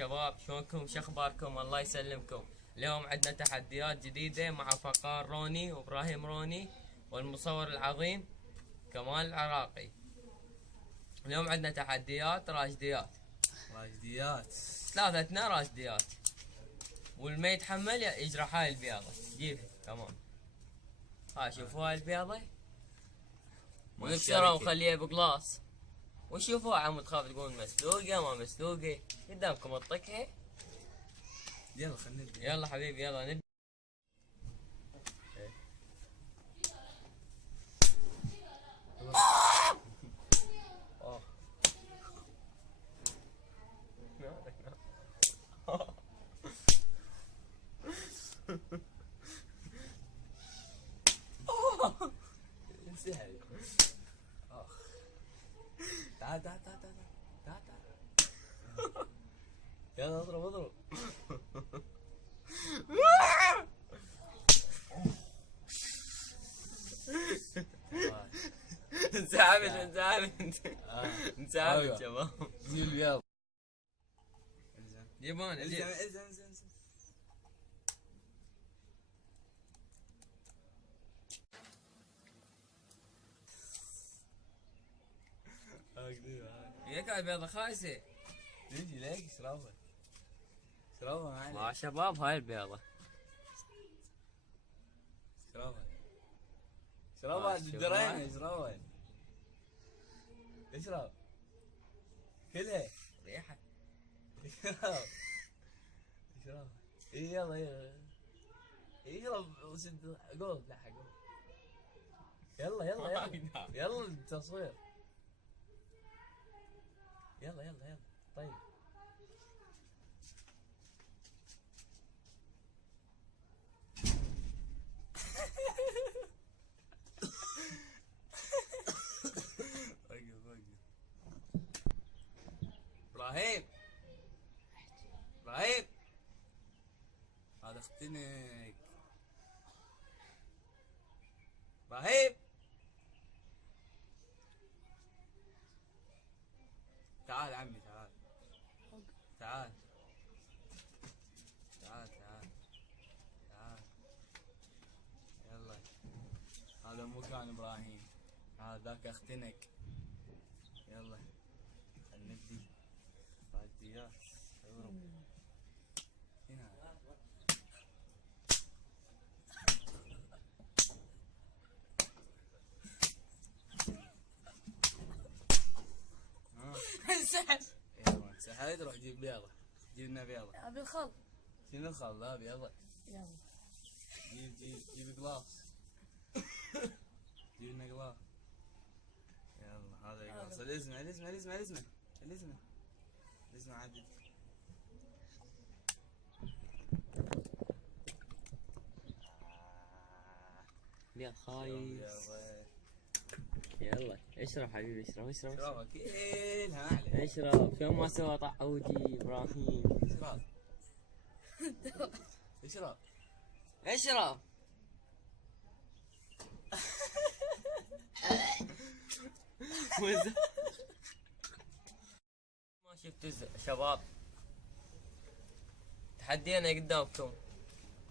شباب، شلونكم؟ شخباركم؟ الله يسلمكم. اليوم عندنا تحديات جديدة مع فقار روني وابراهيم روني والمصور العظيم كمال العراقي. اليوم عندنا تحديات راشديات، ثلاثتنا راشديات، والما يتحمل يجرح هاي البياضة. جيبها تمام. هاي شوفوا هاي البياضة ونكسرها ونخليها بقلاص، وشوفوا عمود تخاف تقول مسلوقة ما مسلوقة، قدامكم الطقها. يلا خلينا نبدا. يلا حبيبي يلا نبدأ. سهل. تعال تعال تعال تعال تعال. يلا اضرب اضرب. انسحبت انسحبت شباب. جيب البياض. جيبون الزم. هيك البيضة خايسة. تجي ليك اشربها معي. ما شباب هاي البيضة اشربها الدرين اشربها. اشرب كلها ريحة. اشرب يلا اشرب وسد قول لحق قول. يلا التصوير. يلا طيب. وقف ابراهيم هذا اختنك. ابراهيم تعال عمي تعال يلا. هذا مو كان ابراهيم، هذاك اختنك. يلا خلينا نبدي. راشديات اضرب هنا. انسحب. يلا انسحبت. روح جيب بيضة. جيب لنا بيضة. ابي الخل. شنو الخل؟ لا بيضة. يلا جيب قلاص. جيب لنا قلاص. يلا هذا قلاص. الازمة عدد. يا خايس. يلا اشرب حبيبي اشرب. اشربها كلها عليه. اشرب. شو ما سوى طعودي ابراهيم. اشرب. ما شفتوا شباب، تحدينا قدامكم،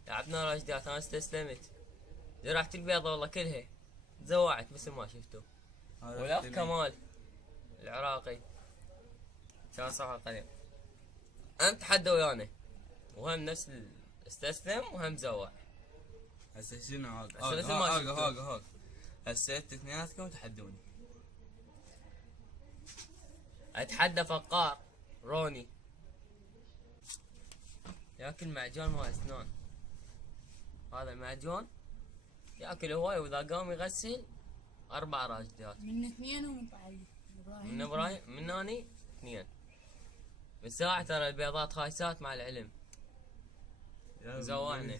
لعبنا راشدات. انا استسلمت، زرعت البيضة والله كلها تزوعت مثل ما شفتوا. والاخ كمال العراقي كان صح قليل. انت تحدى ويانا وهم نفس استسلم وهم زوع. هسه شنو هسه مثل ما شفتوا. هاك هسه انتوا اثنيناتكم تحدوني. اتحدى فقار روني ياكل معجون مال اسنان. هذا المعجون ياكل هواي، واذا قام يغسل 4 راشدات. من اثنين ومن من ابراهيم من اني 2 بالساعة. ترى البيضات خايسات مع العلم. زوعنا.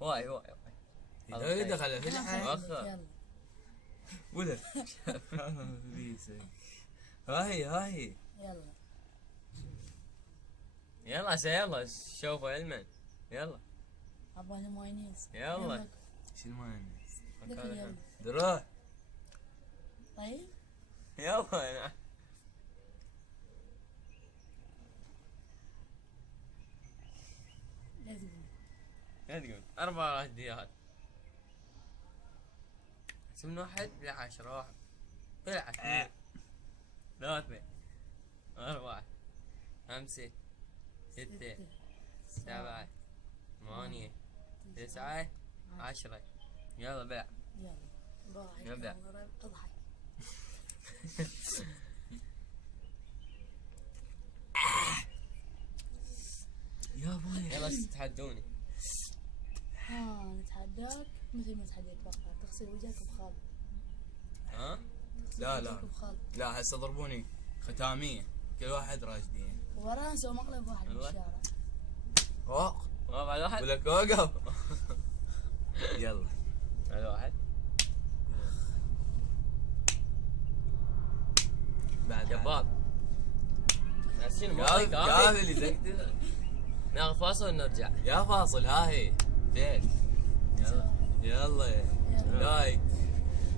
واي دخل في وخر. ولد. هاي يلا شوفوا علما. يلا عبالي مايونيز. يلا. شنو مايونيز؟ يلا. دروح. طيب يلا لا تقول 4 راشديات. من 1 ل 10. 1 العب 2 3 4 5 6 7 8 9 10. يلا بلع. يلا ضاع يبدأ. اضحك. يا ابوي يلا تتحدوني. نتحداك مثل ما تحديت بقى، تغسل وجهك بخال. ها؟ لا لا وجهك بخال. لا هسه ضربوني ختاميه كل واحد راشدين. ورانا نسوي مقلب واحد والله. بالشارع. اوق على واحد. ولك وقف. يلا على واحد. بعد شباب ناسين كافي الموسيقى كافي هذه. اللي زقته. ناخذ فاصل ونرجع. يا فاصل ها هي زين. يلا. يلا لايك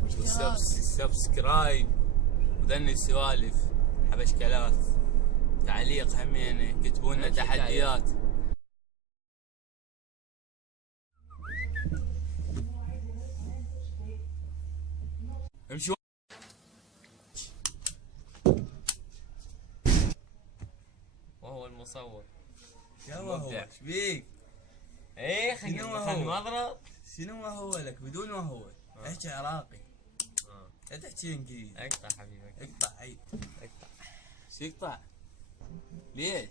واشتراك. وسبسكرايب وذني السوالف حبشكلات تعليق همين كتبوا لنا أهم شي تحديات. امشوا وهو المصور. يا وهو ايش بيك؟ ايه شنو هو؟ خلينا المضرب. شنو ما هو لك بدون ما هو احكي عراقي لا تحكي انجليزي. اقطع حبيبي اقطع عيد اقطع. شو يقطع؟ ليش؟